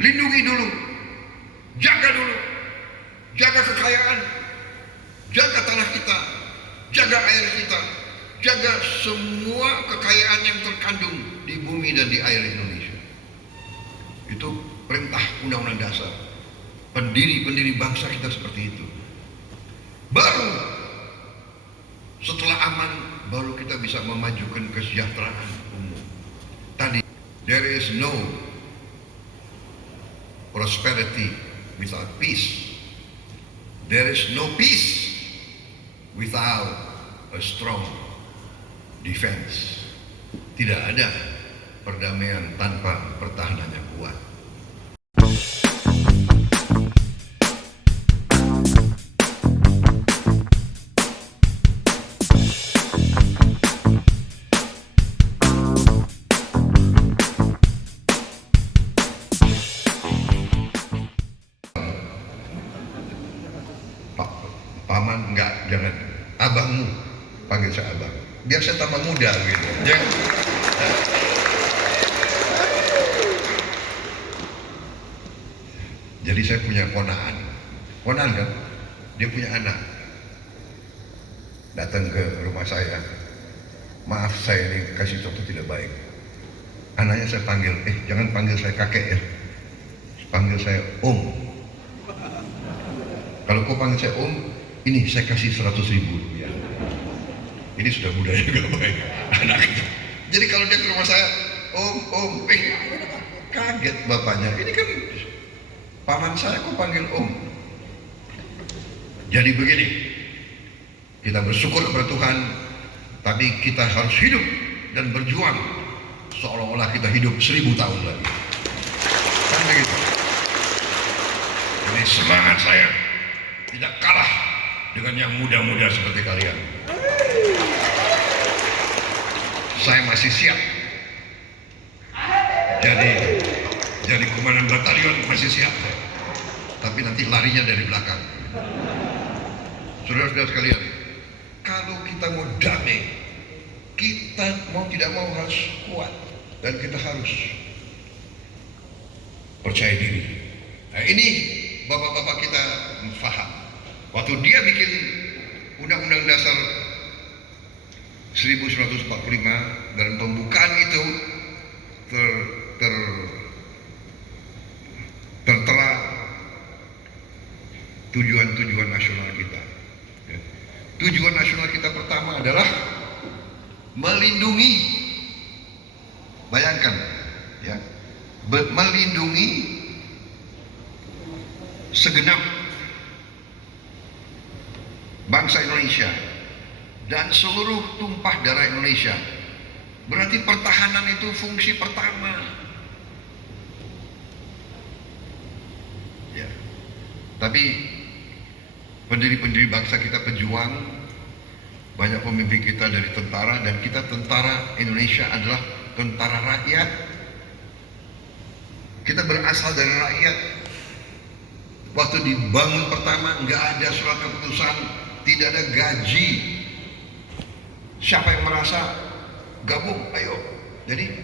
Lindungi dulu, jaga dulu, jaga kekayaan, jaga tanah kita, jaga air kita, jaga semua kekayaan yang terkandung di bumi dan di air Indonesia. Itu perintah Undang-Undang Dasar. Pendiri bangsa kita seperti itu. Baru setelah aman, baru kita bisa memajukan kesejahteraan umum. Tadi, there is no prosperity without peace. There is no peace without a strong defense. Tidak ada perdamaian tanpa pertahanan yang kuat. Paman enggak, jangan. Abangmu, panggil saya abang. Biar saya tambah muda gitu. Jangan. Jadi saya punya ponakan kan, dia punya anak. Datang ke rumah saya. Maaf, saya ini kasih contoh tidak baik. Anaknya saya panggil, jangan panggil saya kakek ya. Panggil saya om. Kalau kau panggil saya om, ini saya kasih 100.000 rupiah. Ini sudah budaya gak baik anak itu. Jadi kalau dia ke rumah saya, om, kaget bapaknya. Ini kan paman saya, kok panggil om. Jadi begini, kita bersyukur kepada Tuhan, tapi kita harus hidup dan berjuang seolah-olah kita hidup 1000 tahun lagi. Kan begitu. Jadi semangat saya tidak kalah dengan yang muda-muda seperti kalian. Saya masih siap jadi komandan batalion, masih siap, tapi nanti larinya dari belakang. Saudara-saudara sekalian, kalau kita mau damai, kita mau tidak mau harus kuat, dan kita harus percaya diri. Nah, ini bapak-bapak kita faham. Waktu dia bikin Undang-Undang Dasar 1945, dalam pembukaan itu tertera tujuan-tujuan nasional kita. Tujuan nasional kita pertama adalah melindungi, bayangkan ya, melindungi segenap bangsa Indonesia dan seluruh tumpah darah Indonesia. Berarti pertahanan itu fungsi pertama. Ya. Tapi pendiri bangsa kita pejuang, banyak pemimpin kita dari tentara, dan kita tentara Indonesia adalah tentara rakyat. Kita berasal dari rakyat. Waktu dibangun pertama nggak ada surat keputusan, tidak ada gaji. Siapa yang merasa gabung, ayo. Jadi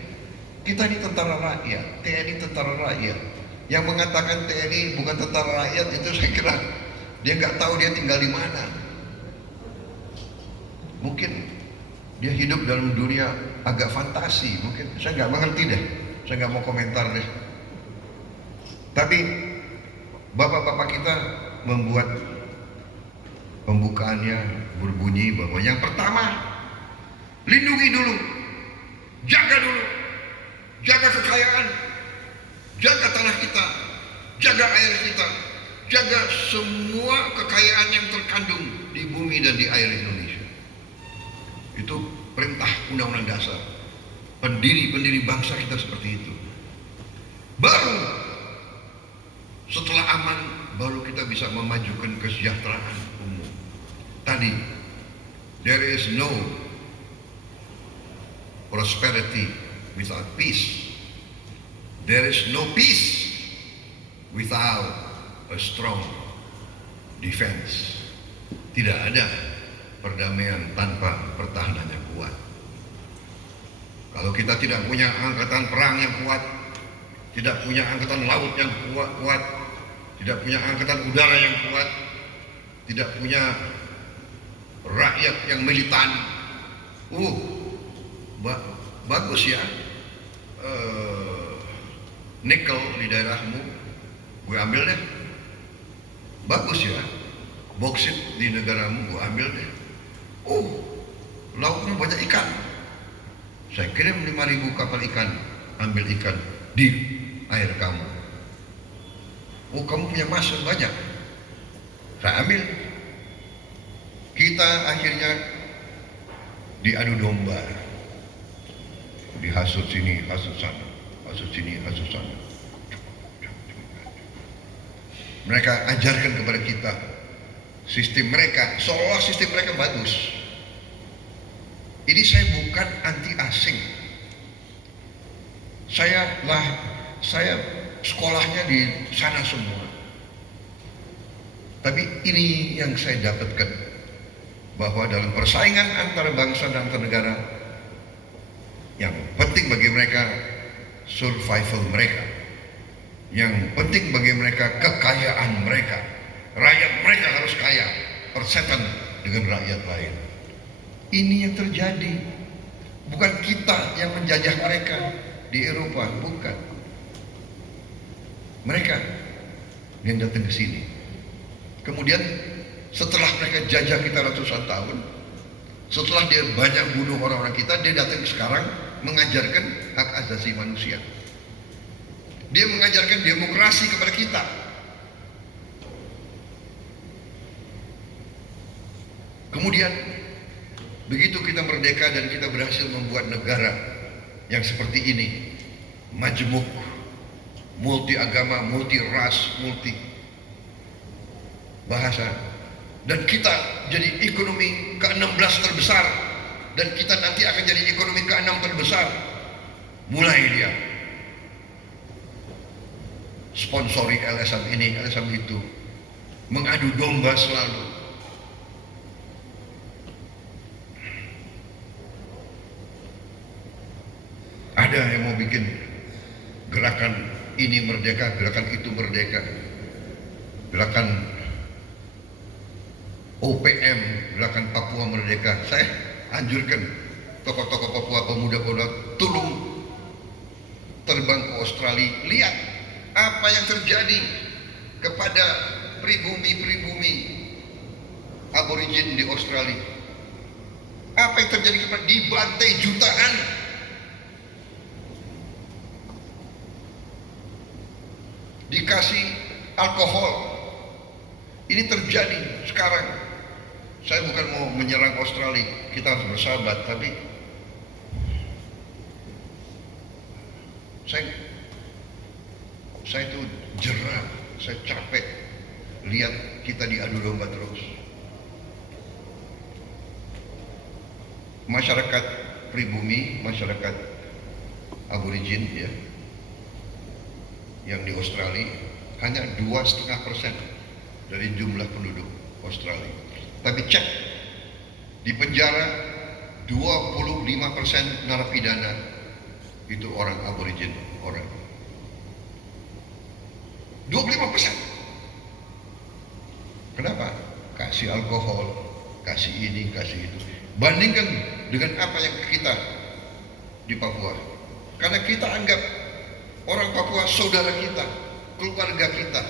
kita ini tentara rakyat, TNI tentara rakyat. Yang mengatakan TNI bukan tentara rakyat itu saya kira dia nggak tahu dia tinggal di mana. Mungkin dia hidup dalam dunia agak fantasi, mungkin saya nggak mengerti deh, saya nggak mau komentar deh. Tapi bapak-bapak kita membuat pembukaannya berbunyi bahwa yang pertama, lindungi dulu, jaga kekayaan, jaga tanah kita, jaga air kita, jaga semua kekayaan yang terkandung di bumi dan di air Indonesia. Itu perintah Undang-Undang Dasar. Pendiri bangsa kita seperti itu. Baru setelah aman, baru kita bisa memajukan kesejahteraan umum. Tadi, there is no prosperity without peace. There is no peace without a strong defense. Tidak ada perdamaian tanpa pertahanan yang kuat. Kalau kita tidak punya angkatan perang yang kuat, tidak punya angkatan laut yang kuat, tidak punya angkatan udara yang kuat, tidak punya rakyat yang militan. Bagus ya, nikel di daerahmu, gue ambil deh. Bagus ya, boksit di negaramu, gue ambil deh. Lautnya banyak ikan, saya kirim 5.000 kapal ikan, ambil ikan di air kamu. Kamu punya emas banyak, saya ambil. Kita akhirnya diadu domba, dihasut sini, hasut sana, hasut sini, hasut sana. Mereka ajarkan kepada kita sistem mereka, seolah sistem mereka bagus. Ini saya bukan anti asing. Saya sekolahnya di sana semua. Tapi ini yang saya dapatkan, bahwa dalam persaingan antara bangsa dan antar negara, yang penting bagi mereka survival mereka, yang penting bagi mereka kekayaan mereka. Rakyat mereka harus kaya, persetan dengan rakyat lain. Ini yang terjadi. Bukan kita yang menjajah mereka di Eropa, bukan. Mereka yang datang ke sini. Kemudian setelah mereka jajah kita ratusan tahun, setelah dia banyak bunuh orang-orang kita, dia datang sekarang mengajarkan hak asasi manusia. Dia mengajarkan demokrasi kepada kita. Kemudian begitu kita merdeka dan kita berhasil membuat negara yang seperti ini, majemuk, multi agama, multi ras, multi bahasa, dan kita jadi ekonomi ke-16 terbesar, dan kita nanti akan jadi ekonomi ke-6 terbesar. Mulai dia sponsori LSM ini, LSM itu, mengadu domba selalu. Ada yang mau bikin gerakan ini merdeka, gerakan itu merdeka, gerakan OPM, gerakan Papua Merdeka. Saya anjurkan tokoh-tokoh Papua, pemuda-pemuda, tolong terbang ke Australia, lihat apa yang terjadi kepada pribumi-pribumi aborigin di Australia. Apa yang terjadi kepada, dibantai jutaan. Dikasih alkohol. Ini terjadi sekarang. Saya bukan mau menyerang Australia, kita harus bersahabat, tapi saya itu jerah, saya capek lihat kita diadu domba terus. Masyarakat pribumi, masyarakat aborigin ya, yang di Australia hanya 2,5% dari jumlah penduduk Australia. Tapi cek, di penjara 25% narapidana itu orang aborigin, orang 25%. Kenapa? Kasih alkohol, kasih ini, kasih itu. Bandingkan dengan apa yang kita di Papua. Karena kita anggap orang Papua saudara kita, keluarga kita,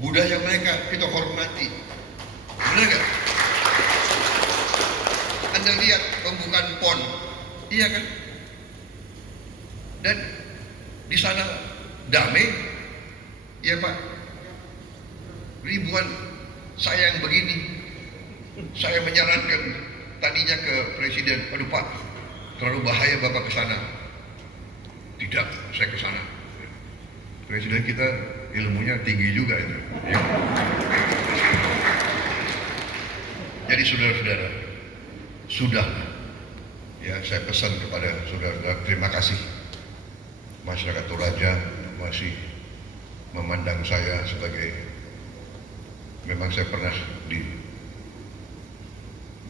budaya mereka kita hormati. Benar gak? Anda lihat pembukaan PON, iya kan? Dan di sana damai, ya Pak. Ribuan. Saya yang begini, saya menyarankan tadinya ke Presiden, aduh Pak, terlalu bahaya Bapak ke sana. Tidak, saya ke sana. Presiden kita ilmunya tinggi juga itu. Ya. Jadi saudara-saudara, sudah ya, saya pesan kepada saudara-saudara, terima kasih. Masyarakat Toraja masih memandang saya sebagai, memang saya pernah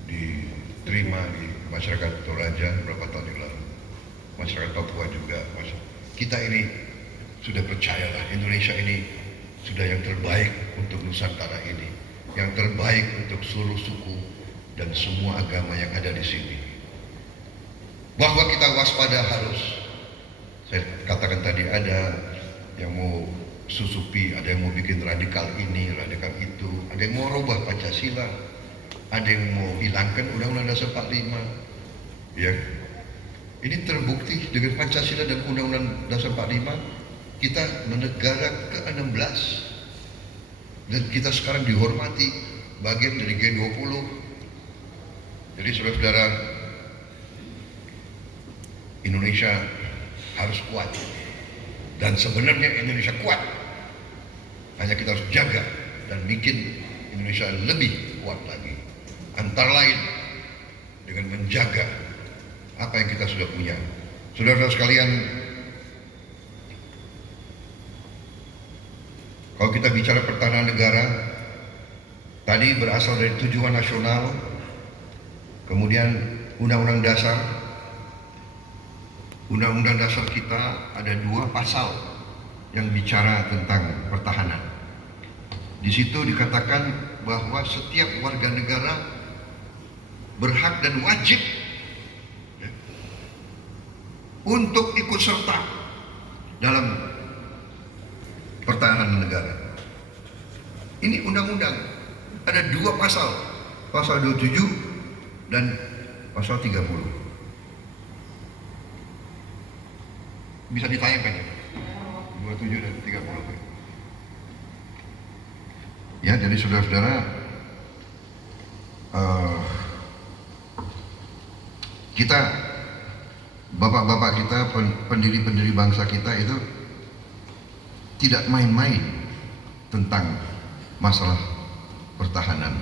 diterima di masyarakat Toraja beberapa tahun yang lalu. Masyarakat Papua juga. Kita ini sudah percayalah Indonesia ini sudah yang terbaik untuk Nusantara ini, yang terbaik untuk seluruh suku dan semua agama yang ada di sini. Bahwa kita waspada harus, saya katakan tadi, ada yang mau susupi, ada yang mau bikin radikal ini, radikal itu, ada yang mau rubah Pancasila, ada yang mau hilangkan Undang-Undang Dasar 45. Ya, ini terbukti dengan Pancasila dan Undang-Undang Dasar 45 kita negara ke-16 dan kita sekarang dihormati bagian dari G20. Jadi saudara-saudara, Indonesia harus kuat, dan sebenarnya Indonesia kuat, hanya kita harus jaga dan bikin Indonesia lebih kuat lagi, antara lain dengan menjaga apa yang kita sudah punya. Saudara-saudara sekalian, kalau kita bicara pertahanan negara, tadi berasal dari tujuan nasional, kemudian Undang-Undang Dasar. Undang-Undang Dasar kita ada 2 pasal yang bicara tentang pertahanan. Di situ dikatakan bahwa setiap warga negara berhak dan wajib untuk ikut serta dalam pertahanan negara. Ini undang-undang ada 2 pasal, pasal 27 dan pasal 30. Bisa ditayangkan ya, 27 dan 30. Ya, jadi saudara-saudara, kita, bapak-bapak kita, pendiri-pendiri bangsa kita itu tidak main-main tentang masalah pertahanan.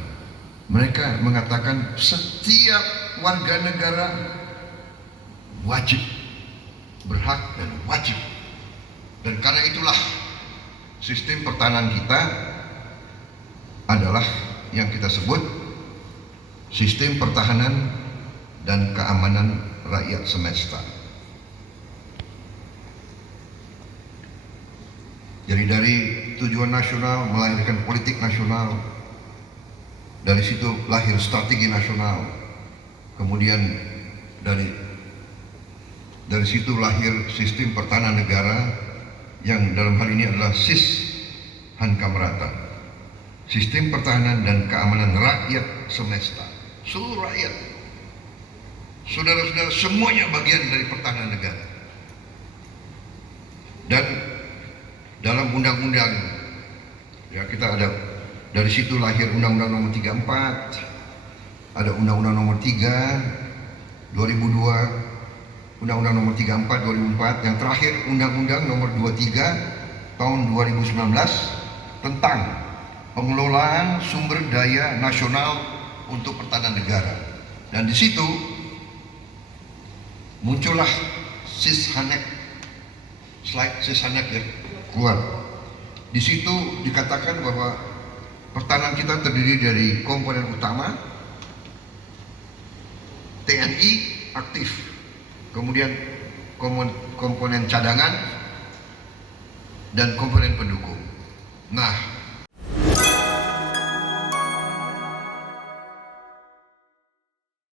Mereka mengatakan setiap warga negara wajib, berhak dan wajib. Dan karena itulah sistem pertahanan kita adalah yang kita sebut sistem pertahanan dan keamanan rakyat semesta. Jadi dari tujuan nasional melahirkan politik nasional, dari situ lahir strategi nasional, kemudian dari situ lahir sistem pertahanan negara yang dalam hal ini adalah SIS Hankamrata, sistem pertahanan dan keamanan rakyat semesta, seluruh rakyat. Saudara-saudara, semuanya bagian dari pertahanan negara. Dan dalam undang-undang, ya, kita ada, dari situ lahir Undang-Undang Nomor 34, ada Undang-Undang Nomor 3 2002, Undang-Undang Nomor 34 2004, yang terakhir Undang-Undang Nomor 23 tahun 2019 tentang pengelolaan sumber daya nasional untuk pertahanan negara. Dan di situ muncullah Sishanek, slide Sishanek ya, keluar. Di situ dikatakan bahwa pertahanan kita terdiri dari komponen utama, TNI aktif, kemudian komponen cadangan dan komponen pendukung. Nah,